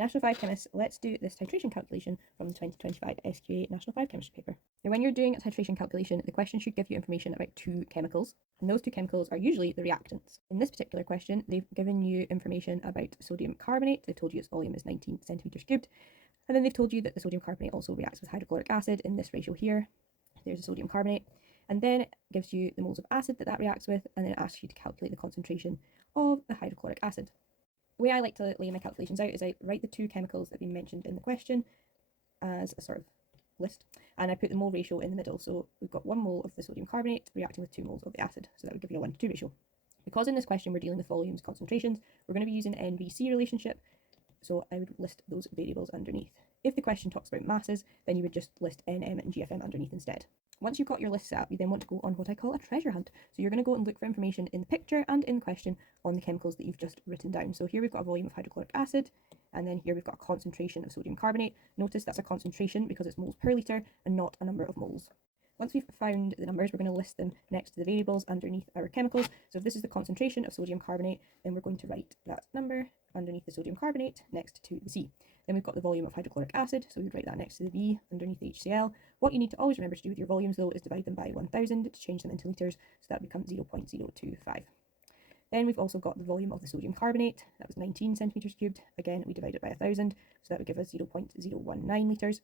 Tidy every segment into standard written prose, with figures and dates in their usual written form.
National 5 chemists, let's do this titration calculation from the 2025 SQA National 5 chemistry paper. Now, when you're doing a titration calculation, the question should give you information about two chemicals, and those two chemicals are usually the reactants. In this particular question, they've given you information about sodium carbonate. They've told you its volume is 19 centimeters cubed, and then they've told you that the sodium carbonate also reacts with hydrochloric acid in this ratio here. There's a sodium carbonate, and then it gives you the moles of acid that reacts with, and then it asks you to calculate the concentration of the hydrochloric acid. The way I like to lay my calculations out is I write the two chemicals that have been mentioned in the question as a sort of list, and I put the mole ratio in the middle. So we've got 1 mole of the sodium carbonate reacting with 2 moles of the acid, so that would give you a 1:2 ratio. Because in this question we're dealing with volumes, concentrations, we're going to be using NVC relationship, so I would list those variables underneath. If the question talks about masses, then you would just list NM and GFM underneath instead. Once you've got your list set up, you then want to go on what I call a treasure hunt. So you're going to go and look for information in the picture and in the question on the chemicals that you've just written down. So here we've got a volume of hydrochloric acid, and then here we've got a concentration of sodium carbonate. Notice that's a concentration because it's moles per litre and not a number of moles. Once we've found the numbers, we're going to list them next to the variables underneath our chemicals. So if this is the concentration of sodium carbonate, then we're going to write that number underneath the sodium carbonate next to the C. Then we've got the volume of hydrochloric acid, so we'd write that next to the V underneath the HCl. What you need to always remember to do with your volumes though is divide them by 1000 to change them into litres, so that becomes 0.025. Then we've also got the volume of the sodium carbonate, that was 19 centimetres cubed. Again, we divide it by 1000, so that would give us 0.019 litres.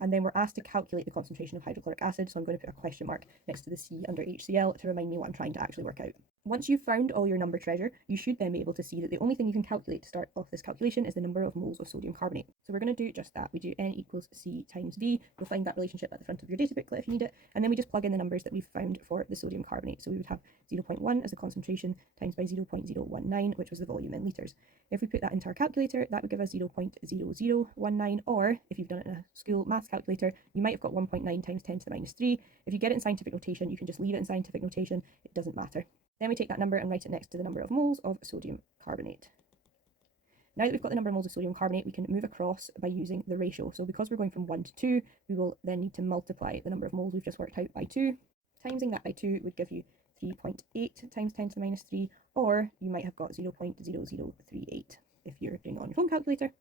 And then we're asked to calculate the concentration of hydrochloric acid, so I'm going to put a question mark next to the C under HCl to remind me what I'm trying to actually work out. Once you've found all your number treasure, you should then be able to see that the only thing you can calculate to start off this calculation is the number of moles of sodium carbonate. So we're going to do just that. We do N equals C times V. You'll find that relationship at the front of your data booklet if you need it. And then we just plug in the numbers that we've found for the sodium carbonate. So we would have 0.1 as the concentration times by 0.019, which was the volume in litres. If we put that into our calculator, that would give us 0.0019, or if you've done it in a school maths calculator, you might have got 1.9 times 10 to the minus 3. If you get it in scientific notation, you can just leave it in scientific notation. It doesn't matter. Then we take that number and write it next to the number of moles of sodium carbonate. Now that we've got the number of moles of sodium carbonate, we can move across by using the ratio. So because we're going from 1 to 2, we will then need to multiply the number of moles we've just worked out by 2. Timesing that by 2 would give you 3.8 times 10 to the minus 3, or you might have got 0.0038 if you're doing it on your phone calculator.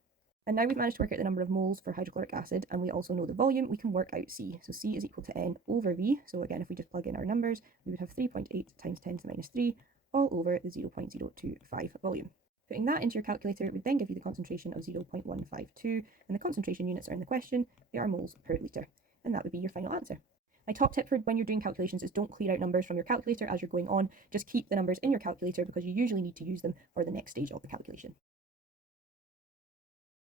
And now we've managed to work out the number of moles for hydrochloric acid, and we also know the volume. We can work out C. So C is equal to N over V. So again, if we just plug in our numbers, we would have 3.8 times 10 to the minus 3 all over the 0.025 volume. Putting that into your calculator would then give you the concentration of 0.152, and the concentration units are in the question. They are moles per litre, and that would be your final answer. My top tip for when you're doing calculations is don't clear out numbers from your calculator as you're going on. Just keep the numbers in your calculator because you usually need to use them for the next stage of the calculation.